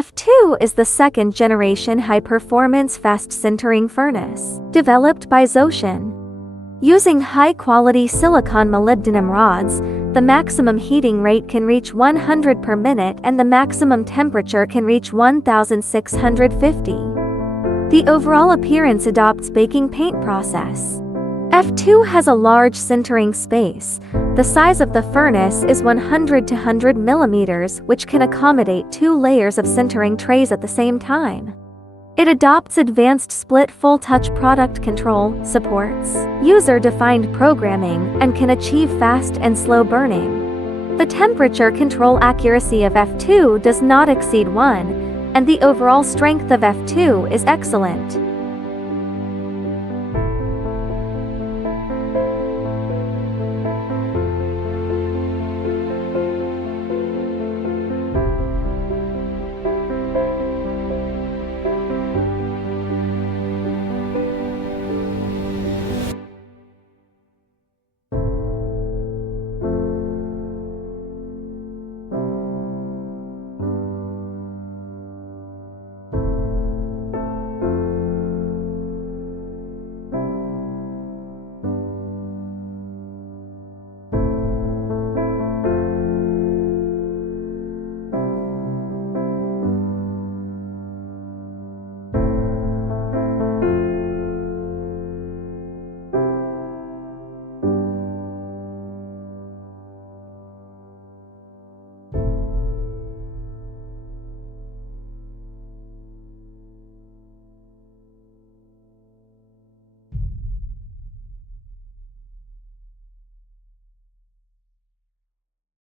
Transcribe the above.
F2 is the second-generation high-performance fast sintering furnace, developed by Zotion. Using high-quality silicon molybdenum rods, the maximum heating rate can reach 100 per minute and the maximum temperature can reach 1650. The overall appearance adopts baking paint process. F2 has a large sintering space. The size of the furnace is 100 to 100 millimeters, which can accommodate 2 layers of sintering trays at the same time. It adopts advanced split full-touch product control, supports user-defined programming, and can achieve fast and slow burning. The temperature control accuracy of F2 does not exceed 1, and the overall strength of F2 is excellent.